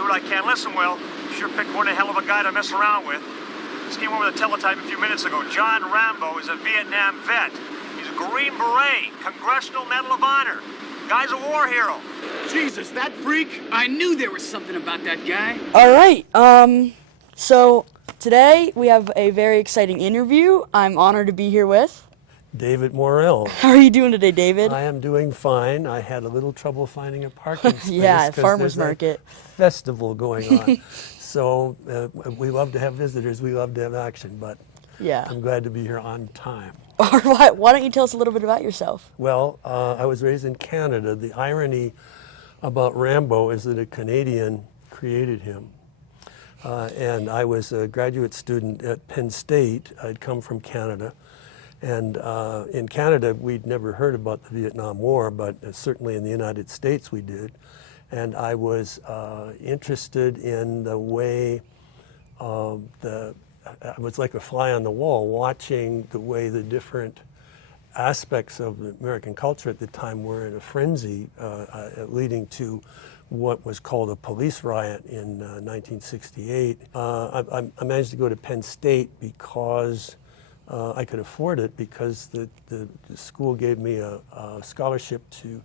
do what I can. Listen, Will, you sure picked one hell of a guy to mess around with. This came over the teletype a few minutes ago. John Rambo is a Vietnam vet. He's a Green Beret, Congressional Medal of Honor. Guy's a war hero. Jesus, that freak! I knew there was something about that guy. All right, so today we have a very exciting interview. I'm honored to be here with David Morell. How are you doing today, David? I am doing fine. I had a little trouble finding a parking space. Yeah, farmer's market. Festival going on. So we love to have visitors. We love to have action, but Yeah. I'm glad to be here on time. All right, why don't you tell us a little bit about yourself? Well, I was raised in Canada. The irony about Rambo is that a Canadian created him. And I was a graduate student at Penn State. I'd come from Canada. And in Canada, we'd never heard about the Vietnam War, but certainly in the United States we did. And I was interested in the way I was like a fly on the wall, watching the way the different aspects of the American culture at the time were in a frenzy, leading to what was called a police riot in 1968. I managed to go to Penn State because I could afford it, because the school gave me a scholarship to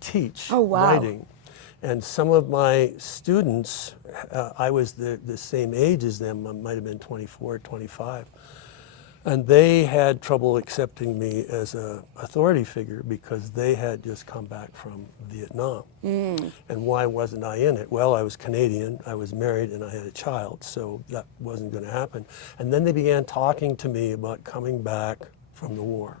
teach writing. And some of my students, I was the same age as them, I might have been 24, 25, and they had trouble accepting me as an authority figure because they had just come back from Vietnam. And why wasn't I in it? Well, I was Canadian, I was married, and I had a child, so that wasn't going to happen. And then they began talking to me about coming back from the war.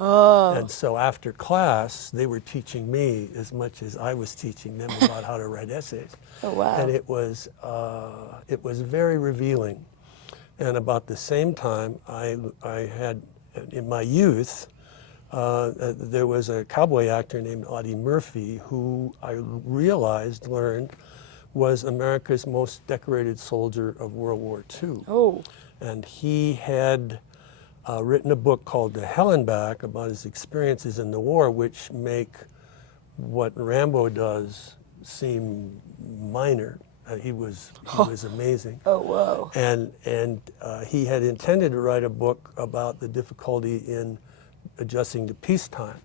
Oh. And so after class, they were teaching me as much as I was teaching them about how to write essays. Oh, wow. And it was very revealing. And about the same time, I had, in my youth, there was a cowboy actor named Audie Murphy who I learned, was America's most decorated soldier of World War II. Oh. And he had written a book called The Hell and Back about his experiences in the war, which make what Rambo does seem minor. He was amazing. Oh, whoa. And he had intended to write a book about the difficulty in adjusting to peacetime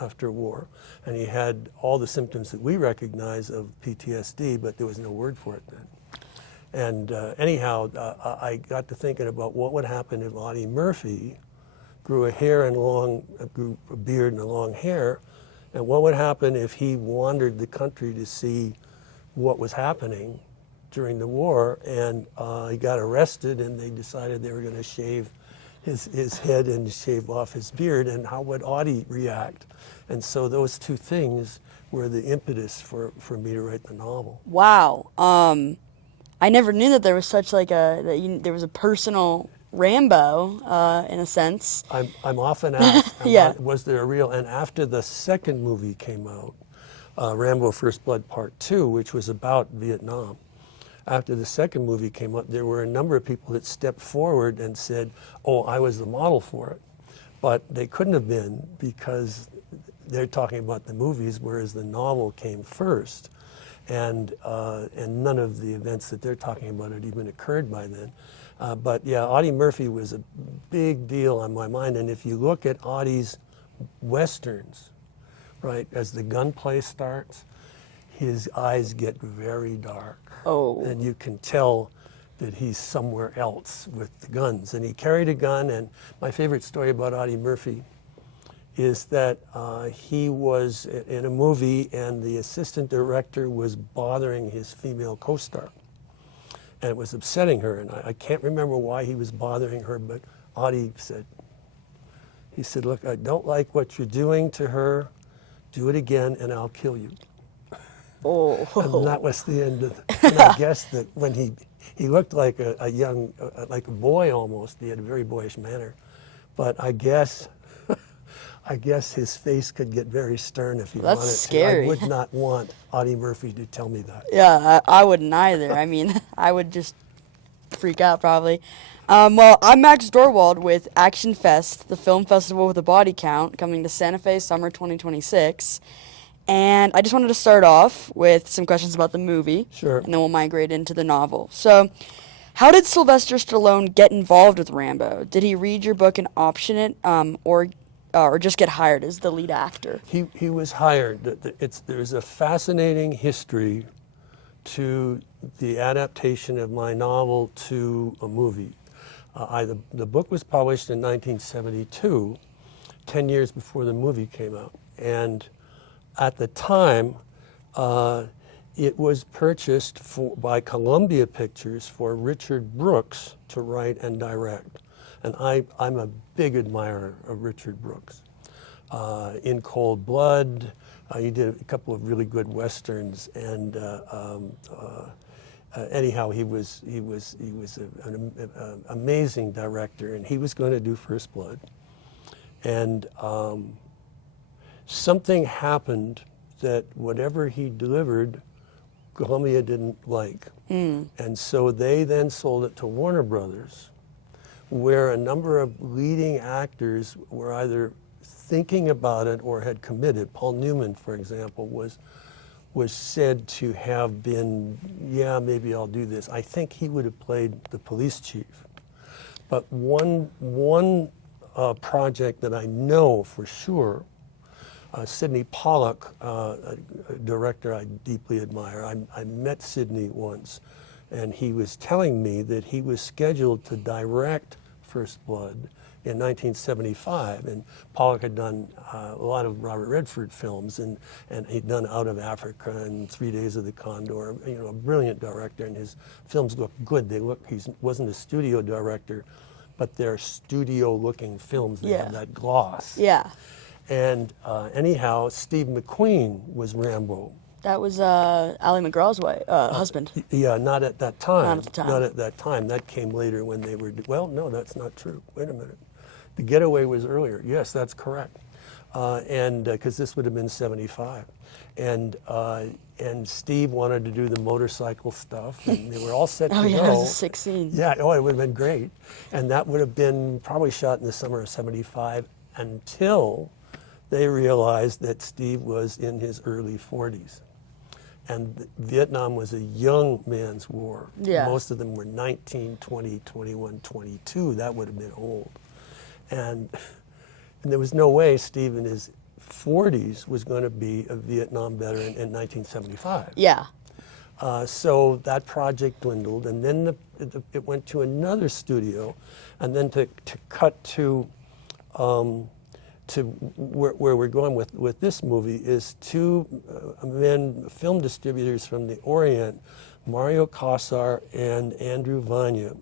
after war. And he had all the symptoms that we recognize of PTSD, but there was no word for it then. And anyhow, I got to thinking about what would happen if Audie Murphy grew a beard and a long hair, and what would happen if he wandered the country to see what was happening during the war, and he got arrested, and they decided they were going to shave his head and shave off his beard, and how would Audie react? And so those two things were the impetus for me to write the novel. Wow. I never knew that there was such like there was a personal Rambo, in a sense. I'm often asked, Yeah. Was there a real, and after the second movie came out, Rambo First Blood Part 2, which was about Vietnam, after the second movie came out, there were a number of people that stepped forward and said, oh, I was the model for it. But they couldn't have been, because they're talking about the movies, whereas the novel came first. And none of the events that they're talking about had even occurred by then. But yeah, Audie Murphy was a big deal on my mind. And if you look at Audie's westerns, right, as the gunplay starts, his eyes get very dark. Oh. And you can tell that he's somewhere else with the guns. And he carried a gun, and my favorite story about Audie Murphy is that he was in a movie, and the assistant director was bothering his female co-star. And it was upsetting her, and I can't remember why he was bothering her, but Audie said, look, I don't like what you're doing to her. Do it again, and I'll kill you. Oh. And that was the end of it. And I guess that when he looked like a young, like a boy almost. He had a very boyish manner. But I guess his face could get very stern if he wanted to. That's scary. I would not want Audie Murphy to tell me that. Yeah, I wouldn't either. I mean, I would just freak out probably. Well, I'm Max Dorwald with Action Fest, the film festival with a body count, coming to Santa Fe summer 2026. And I just wanted to start off with some questions about the movie. Sure. And then we'll migrate into the novel. So, how did Sylvester Stallone get involved with Rambo? Did he read your book and option it, or just get hired as the lead actor? He was hired. There's a fascinating history to the adaptation of my novel to a movie. The book was published in 1972, 10 years before the movie came out. And at the time, it was purchased by Columbia Pictures for Richard Brooks to write and direct. And I'm a big admirer of Richard Brooks. In Cold Blood, he did a couple of really good westerns, and anyhow, he was an amazing director, and he was going to do First Blood. And something happened that whatever he delivered, Columbia didn't like. And so they then sold it to Warner Brothers, where a number of leading actors were either thinking about it or had committed. Paul Newman, for example, was said to have been, yeah, maybe I'll do this. I think he would have played the police chief. But one project that I know for sure, Sidney Pollack, a director I deeply admire. I met Sidney once, and he was telling me that he was scheduled to direct First Blood in 1975, and Pollack had done a lot of Robert Redford films, and he'd done Out of Africa and 3 Days of the Condor. You know, a brilliant director, and his films look good. He wasn't a studio director, but they're studio-looking films. They have that gloss. Yeah. And anyhow, Steve McQueen was Rambo. That was Ally McGraw's husband. Yeah, not at that time. Not at the time. Not at that time. That came later when they were. Well, no, that's not true. Wait a minute. The Getaway was earlier. Yes, that's correct. And because this would have been '75, and Steve wanted to do the motorcycle stuff, and they were all set to Oh yeah, go. it was a sick scene. Yeah. Oh, it would have been great, and that would have been probably shot in the summer of '75 until they realized that Steve was in his early 40s. And Vietnam was a young man's war. Yeah. Most of them were 19, 20, 21, 22. That would have been old. And there was no way Steve in his 40s was going to be a Vietnam veteran in 1975. Yeah. So that project dwindled, and then it went to another studio, and then to cut to where we're going with this movie is two film distributors from the Orient, Mario Casar and Andrew Vanya.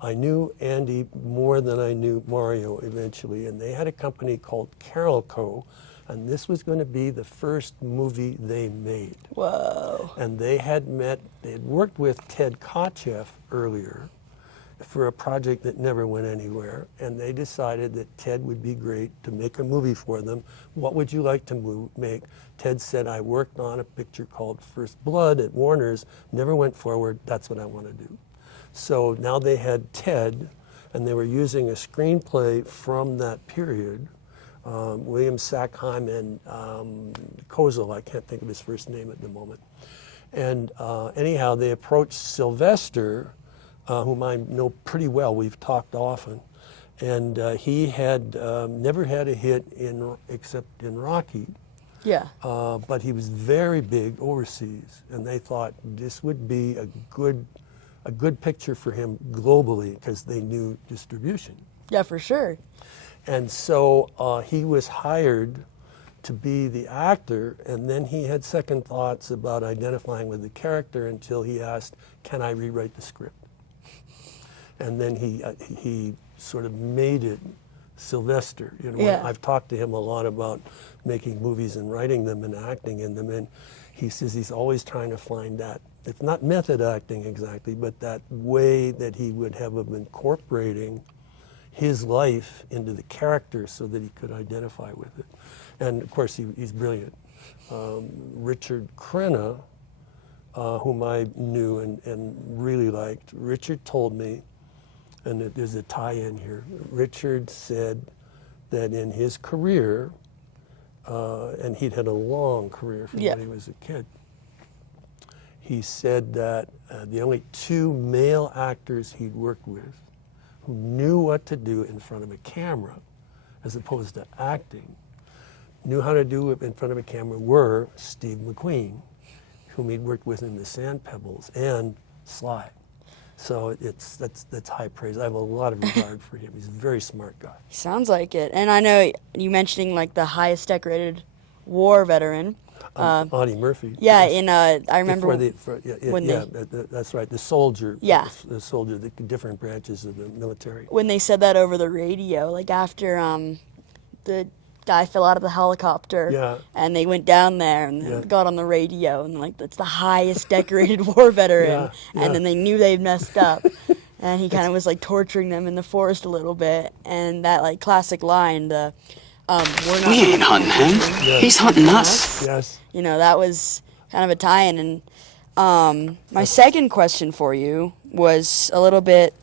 I knew Andy more than I knew Mario eventually, and they had a company called Carolco, and this was going to be the first movie they made. Whoa. And they had worked with Ted Kotcheff earlier for a project that never went anywhere, and they decided that Ted would be great to make a movie for them. What would you like to make? Ted said, I worked on a picture called First Blood at Warner's, never went forward, that's what I want to do. So now they had Ted, and they were using a screenplay from that period, William Sackheim and Kozel, I can't think of his first name at the moment. And anyhow, they approached Sylvester, whom I know pretty well, we've talked often, and he had never had a hit except in Rocky. Yeah. But he was very big overseas, and they thought this would be a good picture for him globally because they knew distribution. Yeah, for sure. And so he was hired to be the actor, and then he had second thoughts about identifying with the character until he asked, can I rewrite the script? And then he sort of made it Sylvester. You know, Yeah. I've talked to him a lot about making movies and writing them and acting in them, and he says he's always trying to find that, it's not method acting exactly, but that way that he would have of incorporating his life into the character so that he could identify with it. And of course, he's brilliant. Richard Crenna, whom I knew and really liked, Richard told me, and there's a tie-in here, Richard said that in his career, and he'd had a long career from when he was a kid. He said that the only two male actors he'd worked with who knew what to do in front of a camera, as opposed to acting, knew how to do it in front of a camera, were Steve McQueen, whom he'd worked with in The Sand Pebbles, and Sly. So that's high praise. I have a lot of regard for him. He's a very smart guy. He sounds like it. And I know you mentioning like the highest decorated war veteran. Audie Murphy. Yeah, yes. I remember that's right. The soldier. Yeah. The soldier. The different branches of the military. when they said that over the radio, like after the guy fell out of the helicopter, Yeah. and they went down there and Yeah. got on the radio and like that's the highest decorated war veteran, Yeah, yeah. and then they knew they'd messed up, and he kind of was like torturing them in the forest a little bit, and that like classic line, the we're not We ain't hunting him. Yeah. He's hunting us. Yes. you know, that was kind of a tie-in. And my second question for you was a little bit,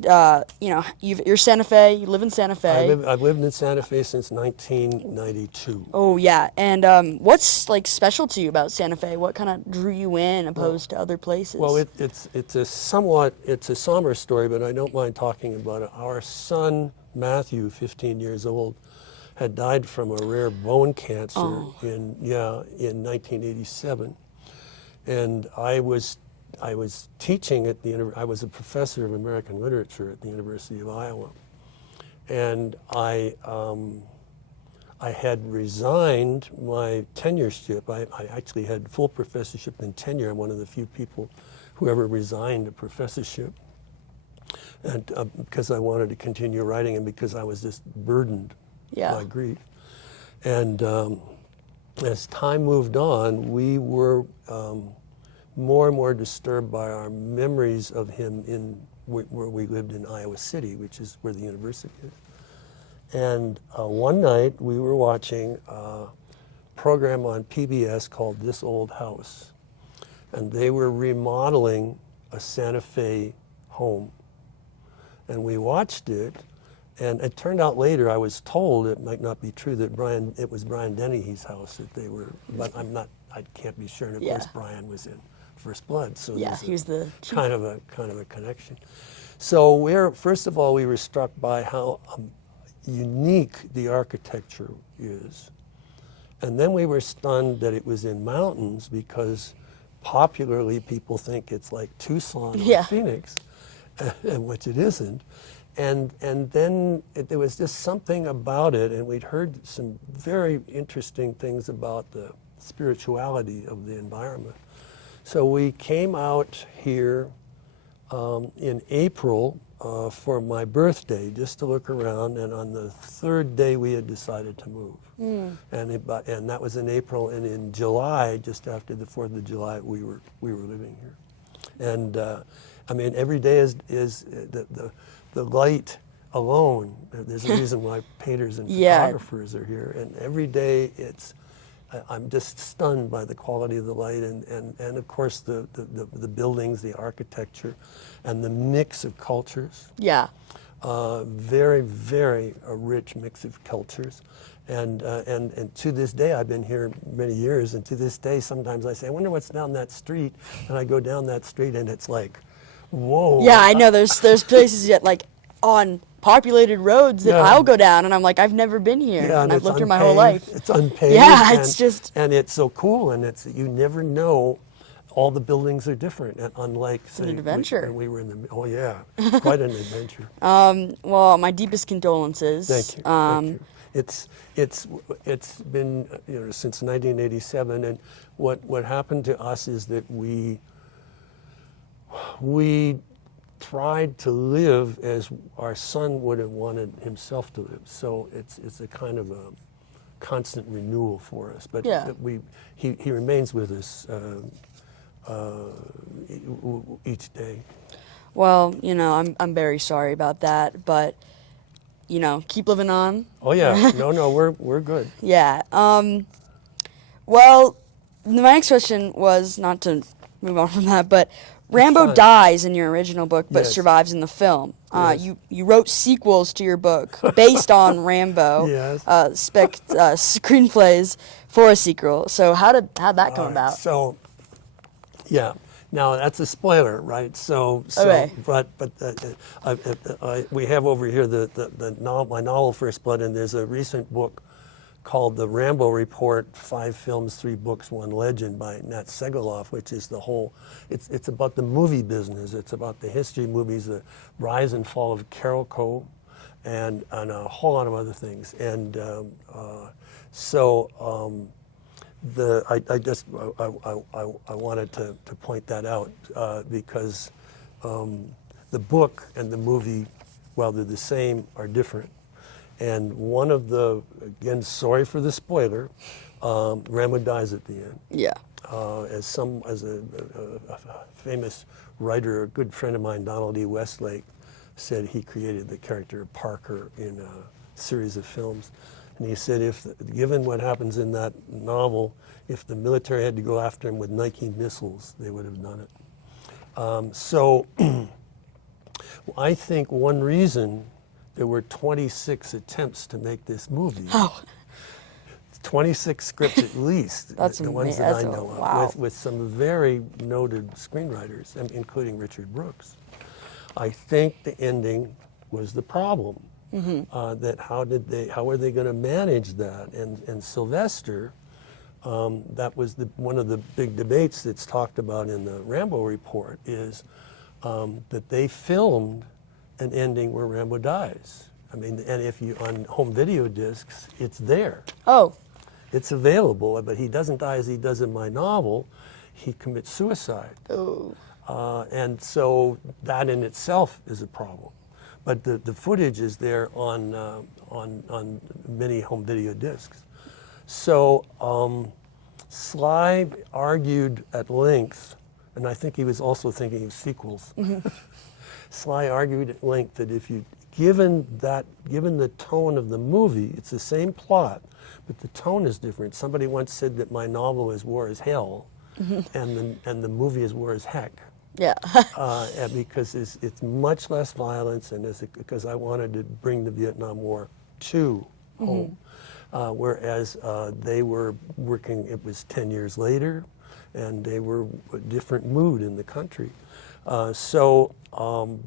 you're Santa Fe. You live in Santa Fe. I've lived in Santa Fe since 1992. Oh yeah, and what's like special to you about Santa Fe? What kind of drew you in opposed to other places? Well, it's a somber story, but I don't mind talking about it. Our son Matthew, 15 years old, had died from a rare bone cancer in 1987, and I was teaching at the I was a professor of American literature at the University of Iowa, and I had resigned my tenureship. I actually had full professorship and tenure. I'm one of the few people who ever resigned a professorship, and because I wanted to continue writing and because I was just burdened by grief. And as time moved on, we were more and more disturbed by our memories of him in where we lived in Iowa City, which is where the university is. And one night we were watching a program on PBS called This Old House, and they were remodeling a Santa Fe home. And we watched it, and it turned out later, I was told, it might not be true, that it was Brian Dennehy's house that they were, but I can't be sure. And of course, Brian was in First Blood, so yeah, he was the chief. kind of a connection. So first of all, we were struck by how unique the architecture is. And then we were stunned that it was in mountains, because popularly people think it's like Tucson or Phoenix, and which it isn't. And then there was just something about it, and we'd heard some very interesting things about the spirituality of the environment. So we came out here in April for my birthday, just to look around, and on the third day we had decided to move. And that was in April, and in July, just after the 4th of July, we were living here. And I mean, every day is the light alone. There's a reason why painters and photographers are here, and every day I'm just stunned by the quality of the light, and of course the buildings, the architecture, and the mix of cultures. Yeah. Very, very rich mix of cultures. And to this day, I've been here many years, and to this day, sometimes I say, I wonder what's down that street, and I go down that street, and it's like, whoa. Yeah, I know. There's places that like on populated roads that I'll go down, and I'm like, I've never been here, and I've lived here my whole life. It's unpaved. Yeah, it's just, and it's so cool, and you never know. All the buildings are different, and unlike say, an adventure. when we were in the quite an adventure. Well, my deepest condolences. Thank you. Thank you. It's been since 1987, and what happened to us is that we tried to live as our son would have wanted himself to live. So it's a kind of a constant renewal for us. But he remains with us each day. Well, I'm very sorry about that, but keep living on. Oh yeah, no, we're good. Yeah. Well, my next question was not to move on from that. But Rambo fine. dies in your original book, but Yes. survives in the film. Yes. You wrote sequels to your book based on Rambo. Yes. Screenplays for a sequel. So how'd that come about? So, yeah. Now that's a spoiler, right? So Okay. but we have over here the novel, my novel First Blood, and there's a recent book called The Rambo Report: 5 Films, 3 Books, 1 Legend by Nat Segaloff, which is the whole. It's about the movie business. It's about the history of movies, the rise and fall of Carolco, and a whole lot of other things. And I wanted to point that out because the book and the movie, while they're the same, are different. And one of the, again, sorry for the spoiler, Rambo dies at the end. Yeah. As a famous writer, a good friend of mine, Donald E. Westlake, said he created the character of Parker in a series of films. And he said, given what happens in that novel, if the military had to go after him with Nike missiles, they would have done it. So I think one reason there were 26 attempts to make this movie. Oh. 26 scripts at least, That's the ones that I know wow. of, with some very noted screenwriters, including Richard Brooks. I think the ending was the problem. That how were they going to manage that? And Sylvester, that was one of the big debates that's talked about in the Rambo report, is that they filmed an ending where Rambo dies. I mean, and if you on home video discs, it's there. Oh. It's available, but he doesn't die as he does in my novel. He commits suicide. Oh. And so that in itself is a problem. But the footage is there on many home video discs. So Sly argued at length, and I think he was also thinking of sequels. Sly argued at length that given the tone of the movie, it's the same plot, but the tone is different. Somebody once said that my novel is War is Hell, and the movie is War is Heck. Yeah. And because it's much less violence, and because I wanted to bring the Vietnam War to home, whereas they were working. It was 10 years later, and they were a different mood in the country. So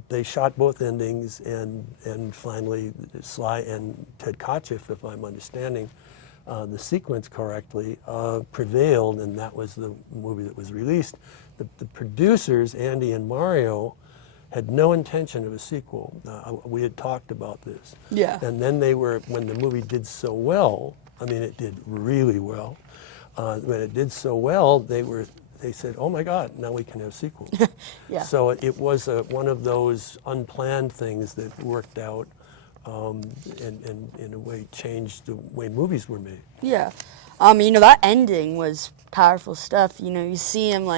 they shot both endings, and finally Sly and Ted Kotcheff, if I'm understanding the sequence correctly, prevailed, and that was the movie that was released. The producers, Andy and Mario, had no intention of a sequel. We had talked about this. Yeah. And then when the movie did so well, I mean, it did really well. When it did so well, they said, "Oh my God, now we can have sequels." Yeah. So it was one of those unplanned things that worked out, and in a way changed the way movies were made. Yeah. That ending was powerful stuff. You see him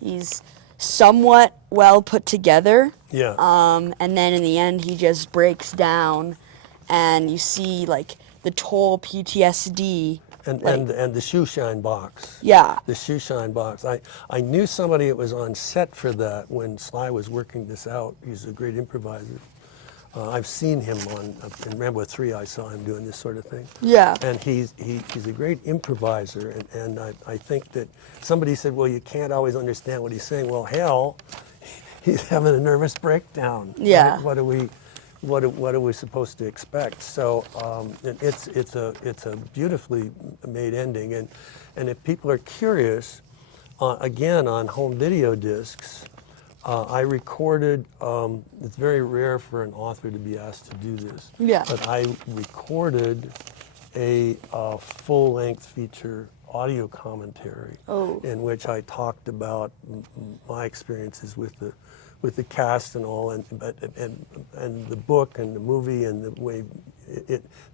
he's somewhat well put together. Yeah. And then in the end, he just breaks down, and you see the total PTSD. And the shoe shine box. Yeah. The shoe shine box. I knew somebody that was on set for that when Sly was working this out. He's a great improviser. I've seen him in Rambo 3. I saw him doing this sort of thing. Yeah. And he's a great improviser. And I think that somebody said, well, you can't always understand what he's saying. Well, hell, he's having a nervous breakdown. Yeah. What are we supposed to expect? So it's a beautifully made ending. And if people are curious, again on home video discs, I recorded. It's very rare for an author to be asked to do this. Yeah. But I recorded a full-length feature audio commentary in which I talked about my experiences with the cast and all, and the book and the movie and the way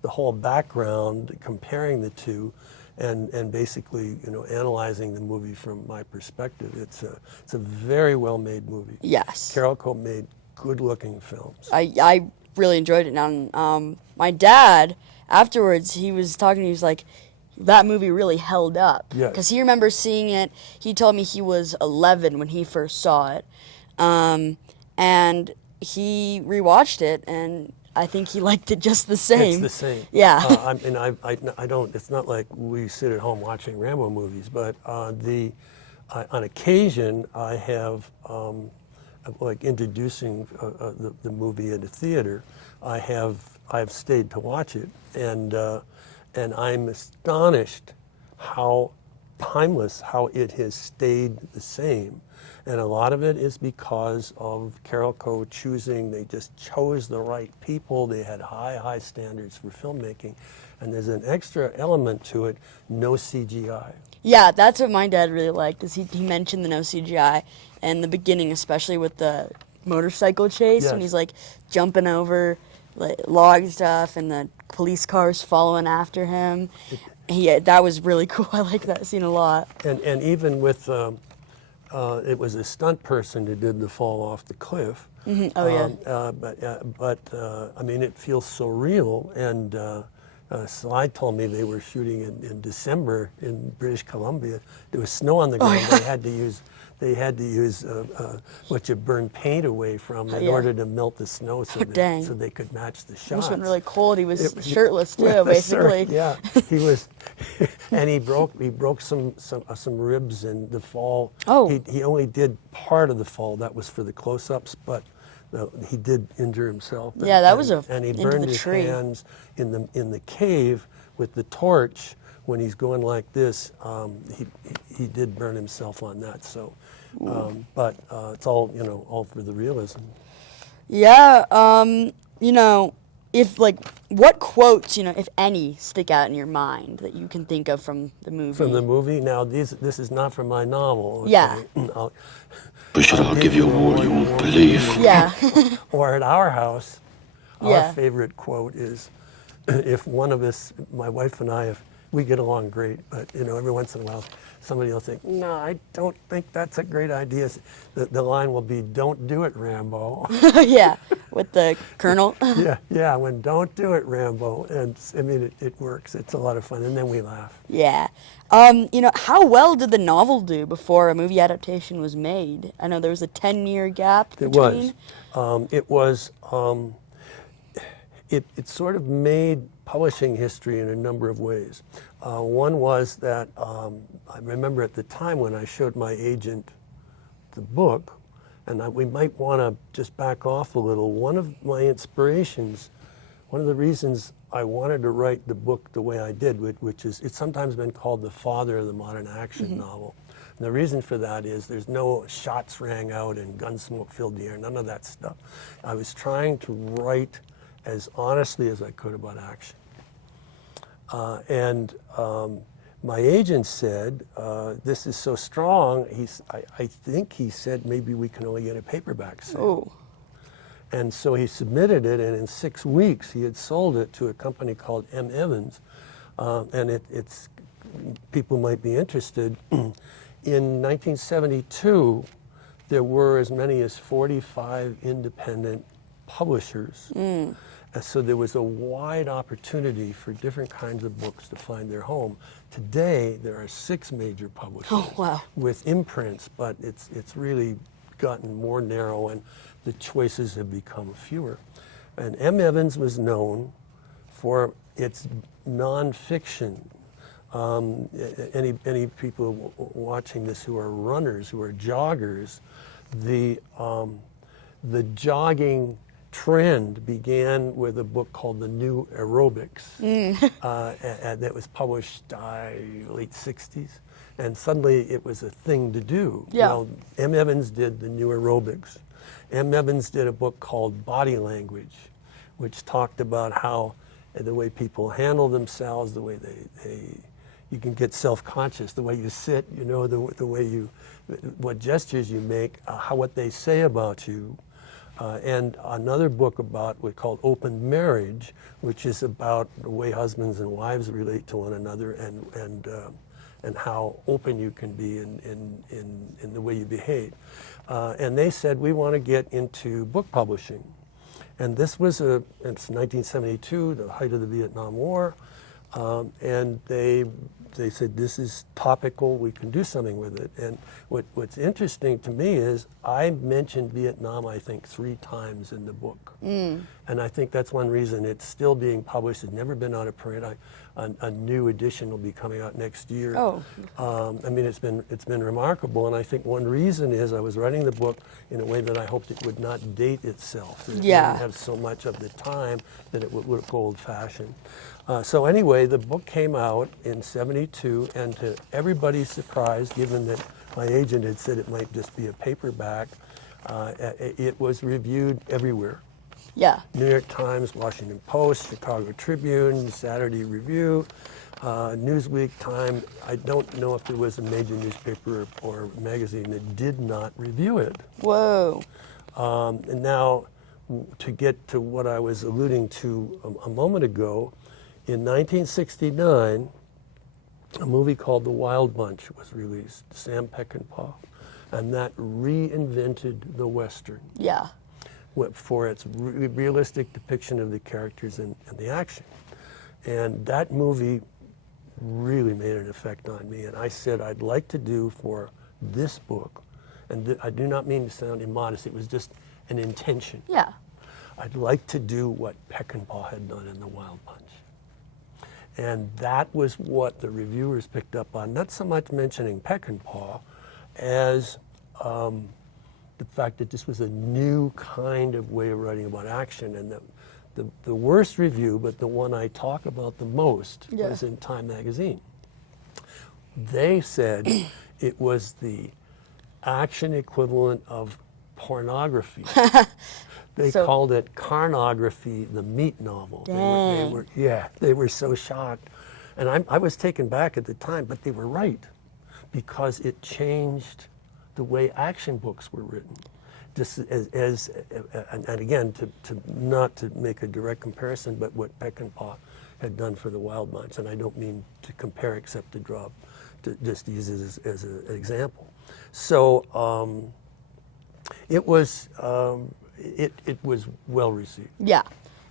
the whole background, comparing the two, and basically analyzing the movie from my perspective. It's a very well made movie. Yes. Carolco made good looking films. I really enjoyed it. Now, my dad afterwards, he was talking. He was like, that movie really held up. Yes. Because he remembers seeing it. He told me he was 11 when he first saw it. And he rewatched it, and I think he liked it just the same. It's the same. Yeah. I don't. It's not like we sit at home watching Rambo movies, but on occasion I have like introducing the movie at a theater. I've stayed to watch it, and I'm astonished how timeless, how it has stayed the same. And a lot of it is because of Carolco choosing, they just chose the right people. They had high standards for filmmaking. And there's an extra element to it, no CGI. Yeah, that's what my dad really liked, is he mentioned the no CGI in the beginning, especially with the motorcycle chase, Yes. when he's like jumping over like log stuff and the police cars following after him. That was really cool. I like that scene a lot. And even with, it was a stunt person who did the fall off the cliff. Mm-hmm. Oh, yeah. But I mean, it feels so real. And Sly told me they were shooting in December in British Columbia. There was snow on the ground. yeah. They had to use what you burn paint away from in Yeah. order to melt the snow, so dang. so they could match the It shots. must have been really cold. He was It- shirtless too, with the basically. shirt, yeah, he was, and he broke some ribs in the fall. Oh. He only did part of the fall. That was for the close-ups, but he did injure himself. Yeah, that was and he into burned the his tree. hands in the cave with the torch. When he's going like this, he did burn himself on that. So, but it's all all for the realism. Yeah, if what quotes, if any, stick out in your mind that you can think of from the movie? From the movie. Now, this is not from my novel. Okay? Yeah. But I'll give you all you won't believe. Yeah. Or at our house, Yeah. our favorite quote is, if one of us, my wife and I, if we get along great, but every once in a while, somebody will think, no, I don't think that's a great idea. The line will be, don't do it, Rambo. Yeah, with the colonel. yeah, when don't do it, Rambo. And I mean, it works. It's a lot of fun. And then we laugh. Yeah. How well did the novel do before a movie adaptation was made? I know there was a 10-year gap between. It sort of made publishing history in a number of ways. One was that I remember at the time when I showed my agent the book, and we might want to just back off a little. One of my inspirations, one of the reasons I wanted to write the book the way I did, which is, it's sometimes been called the father of the modern action novel. And the reason for that is there's no shots rang out and gun smoke filled the air, none of that stuff. I was trying to write as honestly as I could about action. My agent said, this is so strong, I think he said maybe we can only get a paperback sale. Oh. And so he submitted it, and in 6 weeks he had sold it to a company called M. Evans. And it's people might be interested. In 1972, there were as many as 45 independent publishers. And so there was a wide opportunity for different kinds of books to find their home. Today, there are 6 major publishers Oh, wow. with imprints, but it's really gotten more narrow, and the choices have become fewer. And M. Evans was known for its nonfiction. Any people watching this who are runners, who are joggers, the jogging trend began with a book called The New Aerobics, and that was published late 60s, and suddenly it was a thing to do. Yeah. Well, M. Evans did The New Aerobics. M. Evans did a book called Body Language, which talked about how the way people handle themselves, the way you can get self-conscious, the way you sit, the way what gestures you make, what they say about you. And another book called Open Marriage, which is about the way husbands and wives relate to one another, and how open you can be in the way you behave. And they said, we want to get into book publishing. And this was it's 1972, the height of the Vietnam War. And they said, this is topical, we can do something with it. And what's interesting to me is I mentioned Vietnam, I think, 3 times in the book. And I think that's one reason it's still being published. It's never been out of print. A new edition will be coming out next year. Oh. I mean, it's been remarkable, and I think one reason is I was writing the book in a way that I hoped it would not date itself. That it Yeah. wouldn't have so much of the time that it would look old-fashioned. So anyway, the book came out in '72, and to everybody's surprise, given that my agent had said it might just be a paperback, it was reviewed everywhere. Yeah. New York Times, Washington Post, Chicago Tribune, Saturday Review, Newsweek, Time. I don't know if there was a major newspaper or magazine that did not review it. Whoa. And now, to get to what I was alluding to a moment ago, in 1969, a movie called The Wild Bunch was released, Sam Peckinpah, and that reinvented the Western Yeah. for its realistic depiction of the characters and the action. And that movie really made an effect on me. And I said, I'd like to do for this book, and I do not mean to sound immodest, it was just an intention. Yeah. I'd like to do what Peckinpah had done in The Wild Bunch. And that was what the reviewers picked up on, not so much mentioning Peckinpah as the fact that this was a new kind of way of writing about action. And the worst review, but the one I talk about the most, Yeah. was in Time magazine. They said it was the action equivalent of pornography. They So- called it carnography, the meat novel. Dang. They were so shocked. And I was taken back at the time, but they were right, because it changed the way action books were written. Just and again, not to make a direct comparison, but what Peckinpah had done for The Wild Bunch, and I don't mean to compare except to just use it as an example. So it was well received. Yeah.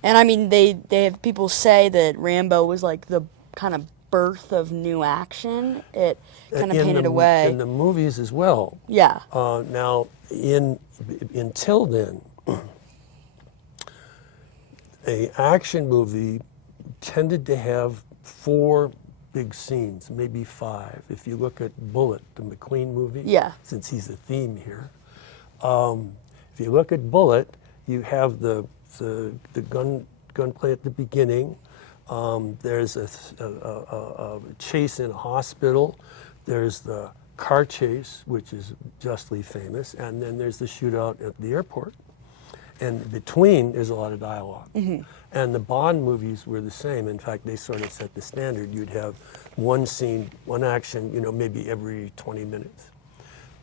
And I mean, they have people say that Rambo was like the kind of birth of new action. It kind of painted a way. In the movies as well. Yeah. Now, until then, an action movie tended to have 4 big scenes, maybe 5. If you look at Bullet, the McQueen movie, Yeah. since he's a theme here. If you look at Bullet, you have the gunplay at the beginning. There's a chase in a hospital. There's the car chase, which is justly famous, and then there's the shootout at the airport. And between, there's a lot of dialogue. Mm-hmm. And the Bond movies were the same. In fact, they sort of set the standard. You'd have one scene, one action, maybe every 20 minutes.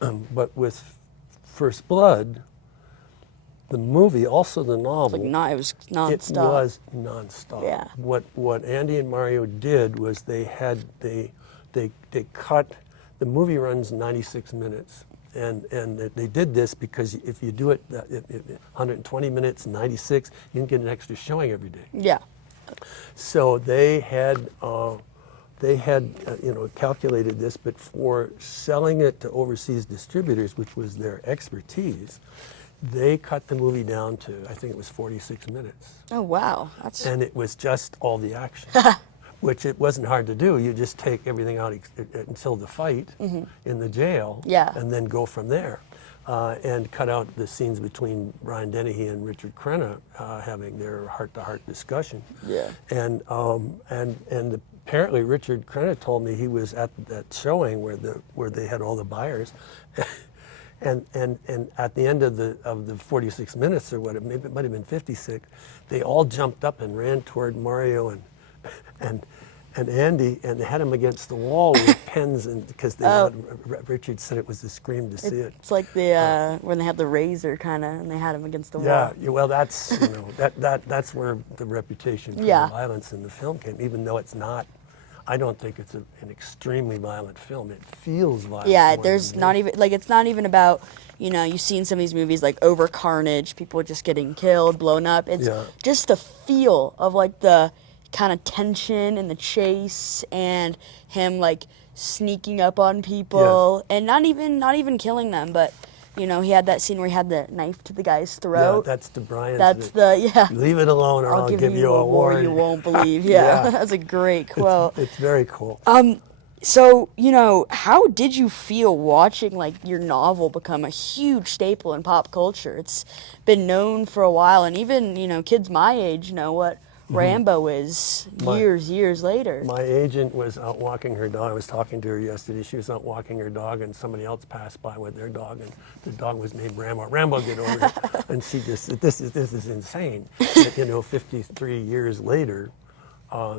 But with First Blood, the movie, also the novel, It was nonstop. it was nonstop. Yeah. What Andy and Mario did was they cut. The movie runs 96 minutes, and they did this because if you do it 120 minutes, 96, you can get an extra showing every day. Yeah. So they had calculated this, but for selling it to overseas distributors, which was their expertise, they cut the movie down to, I think it was 46 minutes. Oh, wow. That's And it was just all the action, which it wasn't hard to do. You just take everything out until the fight in the jail, Yeah. and then go from there. And cut out the scenes between Brian Dennehy and Richard Crenna having their heart-to-heart discussion. Yeah. And apparently Richard Crenna told me he was at that showing where they had all the buyers. And at the end of the 46 minutes, or what, maybe it might have been 56, they all jumped up and ran toward Mario and Andy, and they had them against the wall with pens, and because Richard said it was a scream to see it. It's like the when they had the razor kind of, and they had him against the wall. Yeah, well, that's that's where the reputation for Yeah. the violence in the film came. Even though it's not, I don't think it's an extremely violent film. It feels violent. Yeah, more there's than not it is. even, like, it's not even about, you've seen some of these movies, like, over carnage, people just getting killed, blown up. It's Yeah. just the feel of, like, the kind of tension in the chase and him like sneaking up on people and not even killing them, but you know, he had that scene where he had the knife to the guy's throat. Yeah, that's to Brian's. That's the Leave it alone, or I'll give you a war you won't believe. Yeah, Yeah. that's a great quote. It's very cool. So, you know, how did you feel watching, like, your novel become a huge staple in pop culture? It's been known for a while, and even, you know, kids my age know what Rambo is years later. My agent was out walking her dog. I was talking to her yesterday. She was out walking her dog, and somebody else passed by with their dog, and the dog was named Rambo. Rambo, get over it. And she just said, this is insane. That, you know, 53 years later,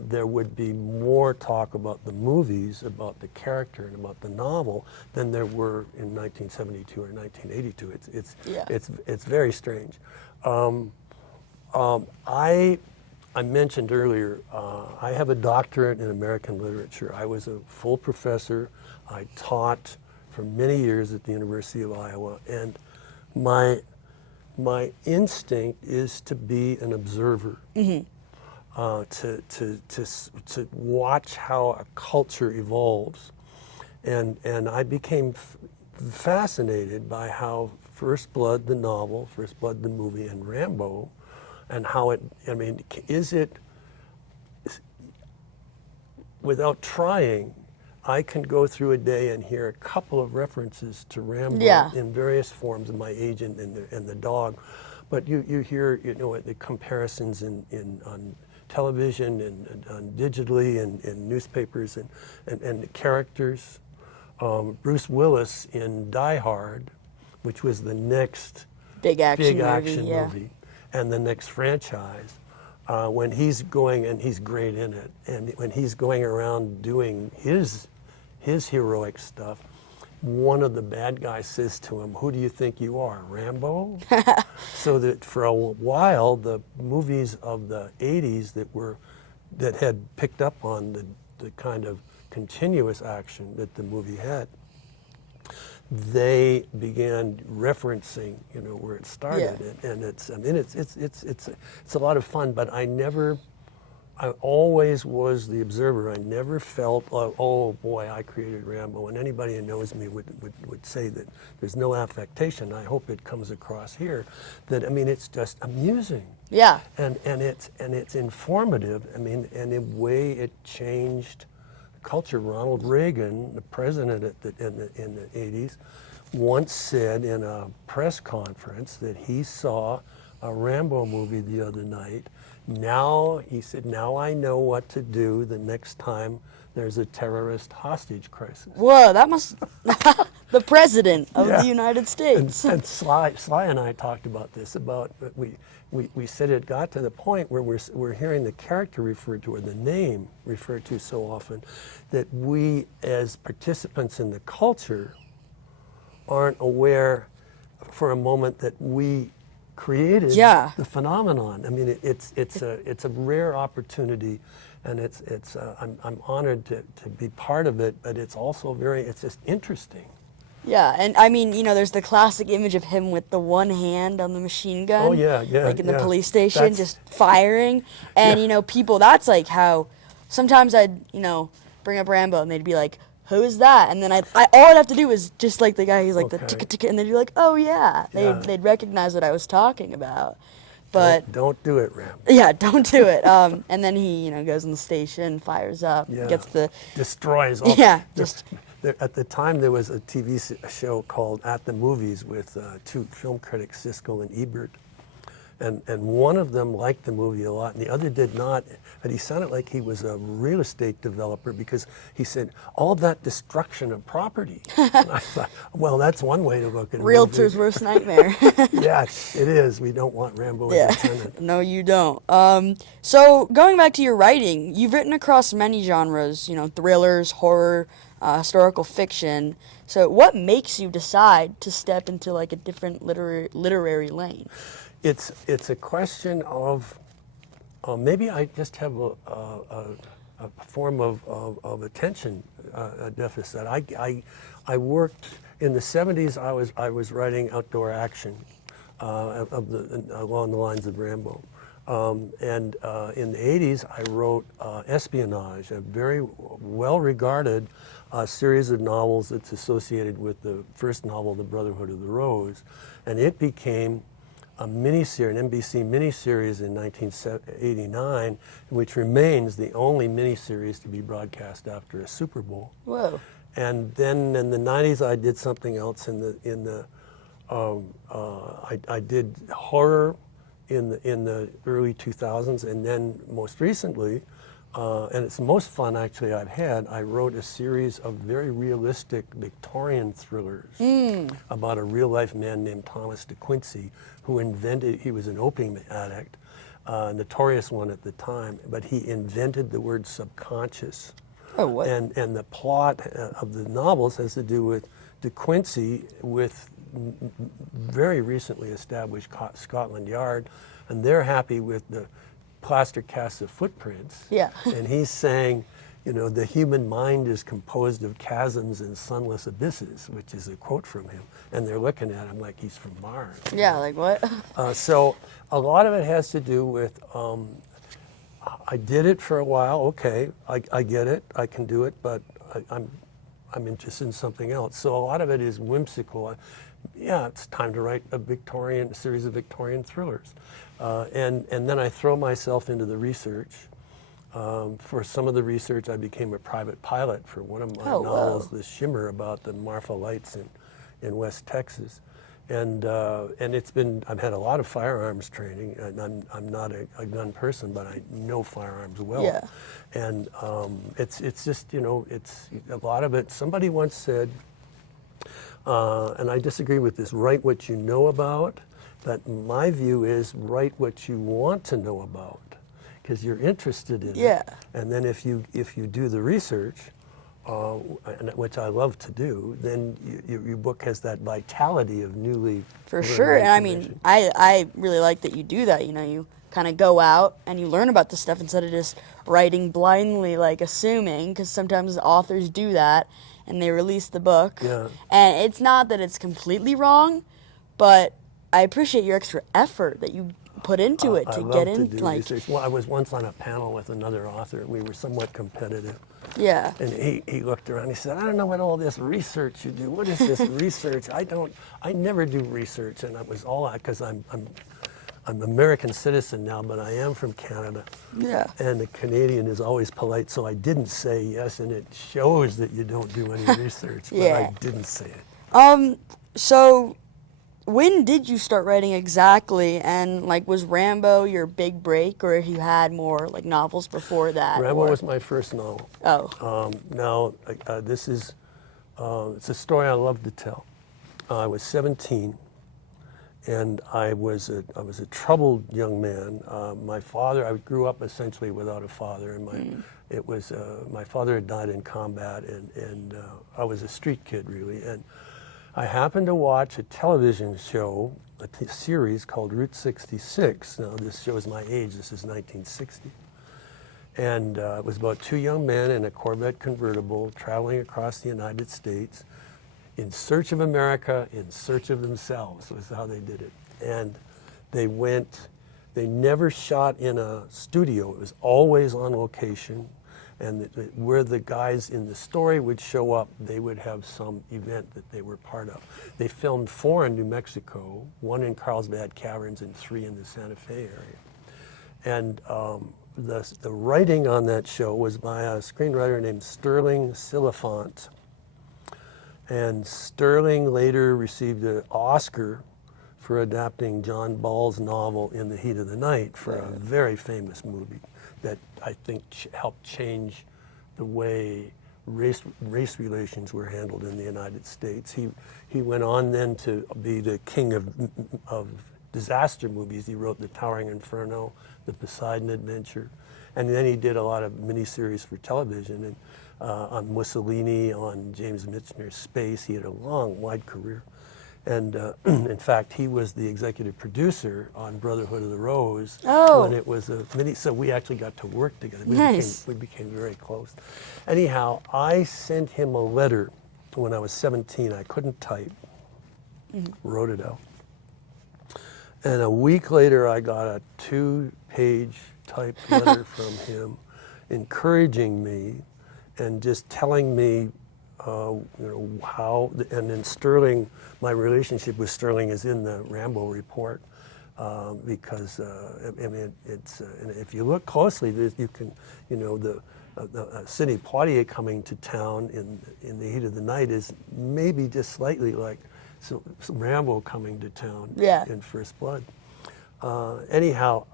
there would be more talk about the movies, about the character, and about the novel than there were in 1972 or 1982. It's very strange. I mentioned earlier, I have a doctorate in American literature. I was a full professor. I taught for many years at the University of Iowa, and my instinct is to be an observer. To watch how a culture evolves. And I became fascinated by how First Blood, the novel, First Blood, the movie, and Rambo, and how it, I mean, is it, without trying, I can go through a day and hear a couple of references to Rambo in various forms, of my agent and the dog. But you hear, you know, the comparisons on television and digitally and newspapers and the characters. Bruce Willis in Die Hard, which was the next Big action movie and the next franchise, when he's going, and he's great in it, and when he's going around doing his heroic stuff, one of the bad guys says to him, "Who do you think you are, Rambo?" So that for a while, the movies of the 80s that had picked up on the kind of continuous action that the movie had, they began referencing, you know, where it started, and it's, I mean, it's a lot of fun. But I always was the observer. I never felt, oh boy, I created Rambo. And anybody who knows me would say that there's no affectation. I hope it comes across here. That, I mean, it's just amusing. Yeah. And it's informative. I mean, and the way it changed culture. Ronald Reagan, the president in the 80s, once said in a press conference that he saw a Rambo movie the other night. Now, he said, now I know what to do the next time there's a terrorist hostage crisis. Whoa, that must, the president of the United States. And Sly and I talked about this, about, we said it got to the point where we're hearing the character referred to, or the name referred to so often, that we as participants in the culture aren't aware for a moment that we created the phenomenon. I mean, it's a rare opportunity, and I'm honored to be part of it. But it's also it's just interesting. Yeah, and I mean, you know, there's the classic image of him with the one hand on the machine gun. Oh yeah, like in the police station, just firing. And you know, people, that's like how sometimes I'd, you know, bring up Rambo and they'd be like, "Who is that?" And then all I'd have to do was just like the guy who's like the tick, and they'd be like, "Oh yeah." They'd recognize what I was talking about. But don't do it, Rambo. Yeah, don't do it. And then he, you know, goes in the station, fires up, gets the destroys all. At the time, there was a TV show called At the Movies with two film critics, Siskel and Ebert. And one of them liked the movie a lot, and the other did not. But he sounded like he was a real estate developer, because he said, all that destruction of property. And I thought, well, that's one way to look at it. Realtor's worst nightmare. Yes, it is. We don't want Rambo as a tenant. No, you don't. So going back to your writing, you've written across many genres, you know, thrillers, horror, historical fiction. So what makes you decide to step into like a different literary lane? It's a question of maybe I just have a form of attention deficit. I worked in the 70s. I was writing outdoor action along the lines of Rambo. And in the 80s, I wrote Espionage, a very well-regarded series of novels that's associated with the first novel, The Brotherhood of the Rose. And it became a miniseries, an NBC miniseries in 1989, which remains the only miniseries to be broadcast after a Super Bowl. Whoa. And then in the 90s, I did something else. I did horror in the early 2000s, and then most recently, and it's the most fun actually I've had, I wrote a series of very realistic Victorian thrillers about a real-life man named Thomas de Quincey, who he was an opium addict, a notorious one at the time, but he invented the word subconscious. Oh, what? And the plot of the novels has to do with de Quincey with very recently established Scotland Yard, and they're happy with the plaster casts of footprints. Yeah. And he's saying, you know, the human mind is composed of chasms and sunless abysses, which is a quote from him. And they're looking at him like he's from Mars. Yeah, like what? So a lot of it has to do with, I did it for a while, okay, I get it, I can do it, but I'm interested in something else. So a lot of it is whimsical. Yeah, it's time to write a series of Victorian thrillers. And then I throw myself into the research. For some of the research, I became a private pilot for one of my novels, The Shimmer, about the Marfa Lights in West Texas. And I've had a lot of firearms training, and I'm not a gun person, but I know firearms well. Yeah. And it's just, you know, it's a lot of it. Somebody once said, and I disagree with this, write what you know about, but my view is write what you want to know about, because you're interested in it. And then if you do the research, which I love to do, then your book has that vitality of newly For learned sure. And I information. mean, I really like that you do that. You know, you kind of go out and you learn about the stuff instead of just writing blindly, like assuming, because sometimes authors do that and they release the book. Yeah. And it's not that it's completely wrong, but I appreciate your extra effort that you put into it I to love get to in. do Like, research. Well, I was once on a panel with another author, and we were somewhat competitive. yeah. And he looked around. He said, "I don't know what all this research you do. What is this research? I never do research." And I was all out because I'm an American citizen now, but I am from Canada. Yeah. And a Canadian is always polite, so I didn't say yes, and it shows that you don't do any research. But Yeah. I didn't say it. So when did you start writing exactly? And like, was Rambo your big break, or if you had more like novels before that? Rambo was my first novel. Oh. Now, this is, it's a story I love to tell. I was 17, and I was a troubled young man. My father, I grew up essentially without a father, and my father had died in combat, and I was a street kid really. And I happened to watch a television show, a series called Route 66. Now, this shows my age. This is 1960. And it was about two young men in a Corvette convertible traveling across the United States in search of America, in search of themselves, was how they did it. And they never shot in a studio. It was always on location. And where the guys in the story would show up, they would have some event that they were part of. They filmed 4 in New Mexico, 1 in Carlsbad Caverns, and 3 in the Santa Fe area. And the writing on that show was by a screenwriter named Sterling Silliphant. And Sterling later received an Oscar for adapting John Ball's novel In the Heat of the Night for a very famous movie that I think helped change the way race relations were handled in the United States. He went on then to be the king of disaster movies. He wrote The Towering Inferno, The Poseidon Adventure, and then he did a lot of miniseries for television, and on Mussolini, on James Michener's Space. He had a long, wide career. And in fact, he was the executive producer on Brotherhood of the Rose when it was a mini. So we actually got to work together. We became very close. Anyhow, I sent him a letter when I was 17. I couldn't type. Wrote it out. And a week later, I got a 2-page typed letter from him encouraging me and just telling me, how, and then Sterling, my relationship with Sterling is in the Rambo report, because, it's, and if you look closely, you can, the Sidney Poitier coming to town in the heat of the night is maybe just slightly like some Rambo coming to town in First Blood. Anyhow,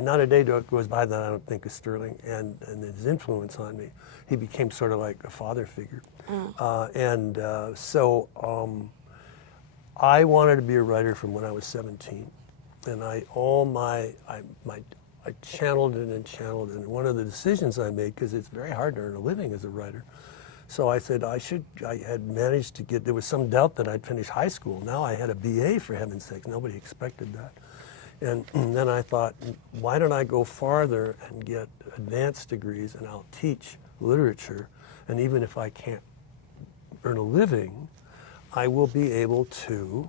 not a day goes by that I don't think of Sterling and his influence on me. He became sort of like a father figure. So I wanted to be a writer from when I was 17. And I channeled it and channeled it. And one of the decisions I made, because it's very hard to earn a living as a writer, so I said I had managed to get, there was some doubt that I'd finish high school. Now I had a BA, for heaven's sakes. Nobody expected that. And then I thought, why don't I go farther and get advanced degrees, and I'll teach literature. And even if I can't earn a living, I will be able to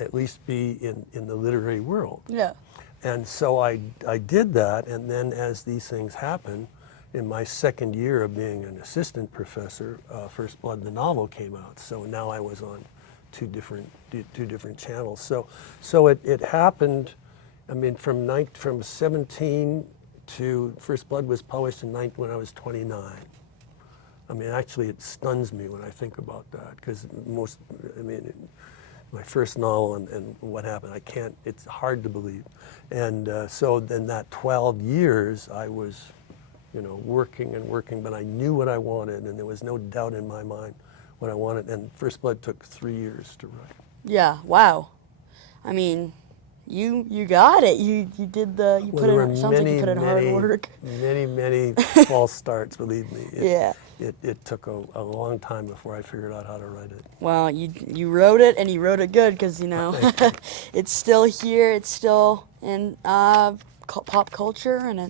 at least be in the literary world. Yeah. And so I did that, and then as these things happen, in my second year of being an assistant professor, First Blood, the novel, came out. So now I was on two different channels. So it happened. I mean, from 17 to First Blood was published when I was 29. I mean, actually, it stuns me when I think about that, because my first novel and what happened, it's hard to believe. And so then that 12 years, I was, working and working, but I knew what I wanted, and there was no doubt in my mind what I wanted. And First Blood took 3 years to write. Yeah, wow. I mean, you got it. You did the, you put in, sounds like you put in hard work. Many false starts, believe me. It took a long time before I figured out how to write it. Well, you wrote it, and you wrote it good, because, it's still here, it's still in pop culture, and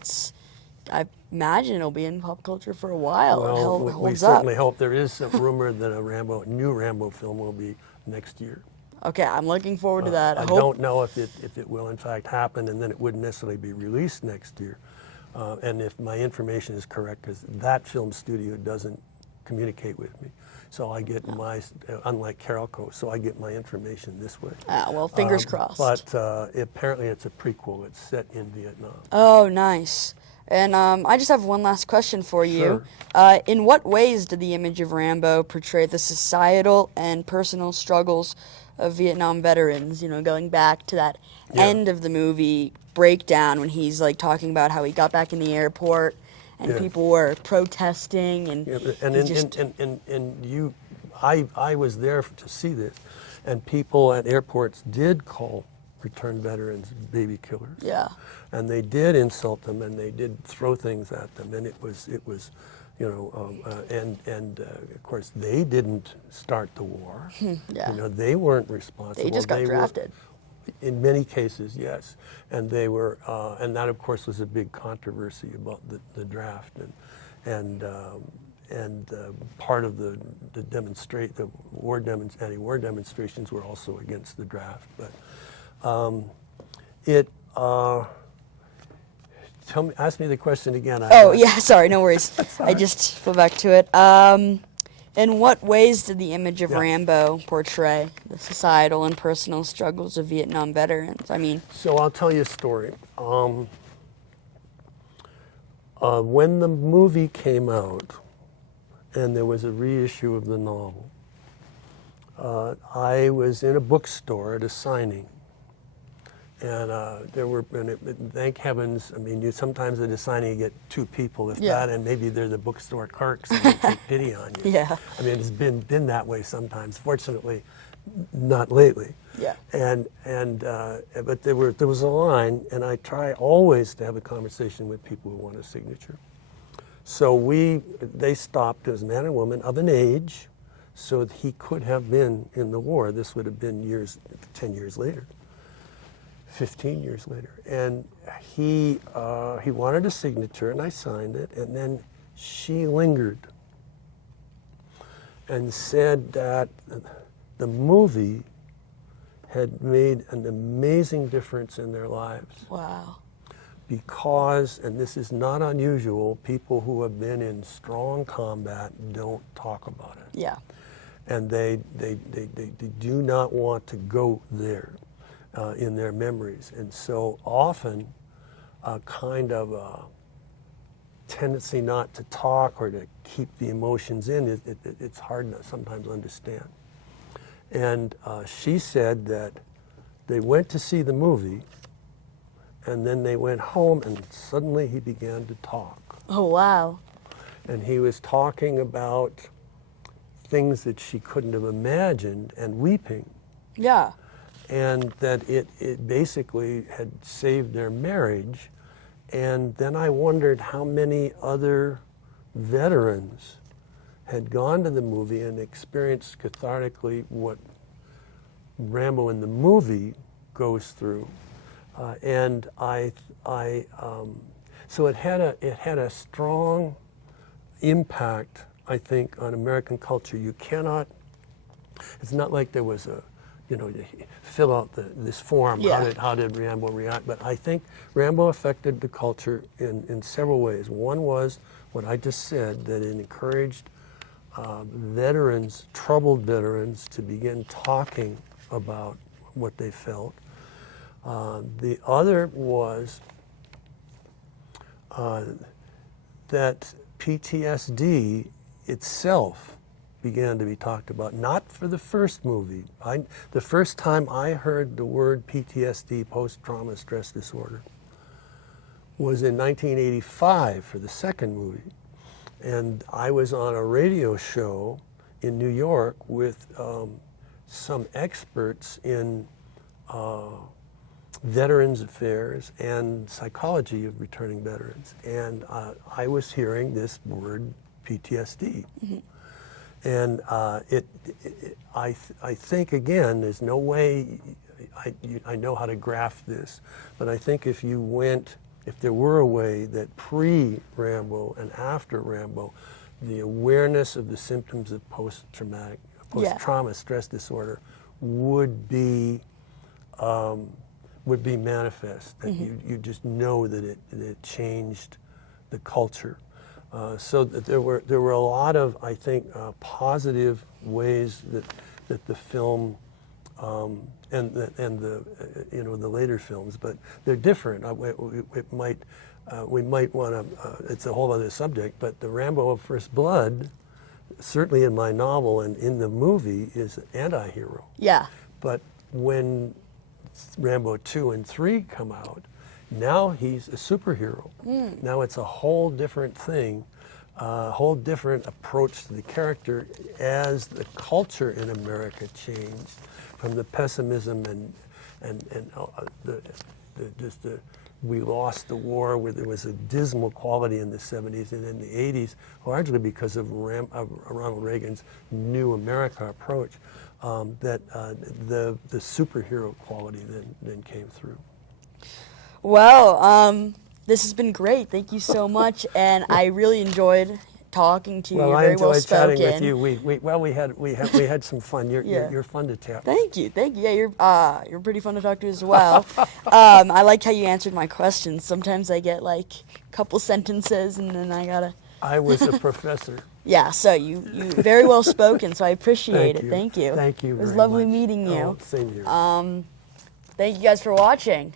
I imagine it'll be in pop culture for a while. Well, we certainly hope. There is some rumor that a new Rambo film will be next year. Okay, I'm looking forward to that. I don't know if it will in fact happen, and then it wouldn't necessarily be released next year. And if my information is correct, because that film studio doesn't communicate with me. So I get unlike Carolco, so I get my information this way. Well, fingers crossed. But apparently it's a prequel. It's set in Vietnam. Oh, nice. And I just have one last question for you. Sure. In what ways did the image of Rambo portray the societal and personal struggles of Vietnam veterans, going back to that end of the movie breakdown when he's like talking about how he got back in the airport and people were protesting and I was there to see this, and people at airports did call returned veterans baby killers. Yeah. And they did insult them, and they did throw things at them, and it was of course they didn't start the war. Yeah. They weren't responsible. They just got drafted. In many cases, yes, and they were, and that of course was a big controversy about the draft, and part of the anti-war demonstrations were also against the draft, but ask me the question again. Sorry, no worries. I just flew back to it. In what ways did the image of Rambo portray the societal and personal struggles of Vietnam veterans? I mean... So I'll tell you a story. When the movie came out, and there was a reissue of the novel, I was in a bookstore at a signing. And thank heavens, I mean, sometimes at a signing you get two people, if that, and maybe they're the bookstore clerks and they take pity on you. Yeah. I mean, it's been that way sometimes. Fortunately, not lately. Yeah. But there was a line, and I try always to have a conversation with people who want a signature. So they stopped. There was a man and woman of an age, so that he could have been in the war. This would have been 10 years later. 15 years later, and he wanted a signature, and I signed it, and then she lingered and said that the movie had made an amazing difference in their lives. Wow. Because, and this is not unusual, people who have been in strong combat don't talk about it. Yeah. And they do not want to go there in their memories. And so often a kind of a tendency not to talk or to keep the emotions in, it's hard to sometimes understand. And she said that they went to see the movie, and then they went home, and suddenly he began to talk. Oh, wow. And he was talking about things that she couldn't have imagined and weeping. Yeah. And that it basically had saved their marriage. And then I wondered how many other veterans had gone to the movie and experienced cathartically what Rambo in the movie goes through. So it had a strong impact, I think, on American culture. You cannot, it's not like there was a, you fill out this form, Yeah. how did Rambo react? But I think Rambo affected the culture in several ways. One was what I just said, that it encouraged veterans, troubled veterans, to begin talking about what they felt. The other was that PTSD itself began to be talked about, not for the first movie. The first time I heard the word PTSD, post-trauma stress disorder, was in 1985 for the second movie. And I was on a radio show in New York with some experts in veterans affairs and psychology of returning veterans. And I was hearing this word PTSD. Mm-hmm. And I think, again, there's no way I know how to graph this, but I think if there were a way that pre-Rambo and after Rambo, the awareness of the symptoms of post-trauma stress disorder would be manifest. That mm-hmm. you just know that it changed the culture. So that there were a lot of, I think, positive ways that the film and the later films, but they're different. We might want to. It's a whole other subject, but the Rambo of First Blood, certainly in my novel and in the movie, is an anti-hero. Yeah. But when Rambo 2 and 3 come out, now he's a superhero. Mm. Now it's a whole different thing, a whole different approach to the character as the culture in America changed from the pessimism and we lost the war, where there was a dismal quality in the 70s and in the 80s, largely because of Ronald Reagan's New America approach, that the superhero quality then came through. Well, this has been great. Thank you so much, and I really enjoyed talking to you. Well, You're I very enjoyed well spoken. chatting with you. We had some fun. You're fun to chat. Thank you. Yeah, you're pretty fun to talk to as well. I like how you answered my questions. Sometimes I get like a couple sentences, and then I gotta. I was a professor. Yeah, so you very well spoken. So I appreciate it. You. Thank you. Thank you. It was very lovely much. meeting you. Oh, same here. Thank you guys for watching.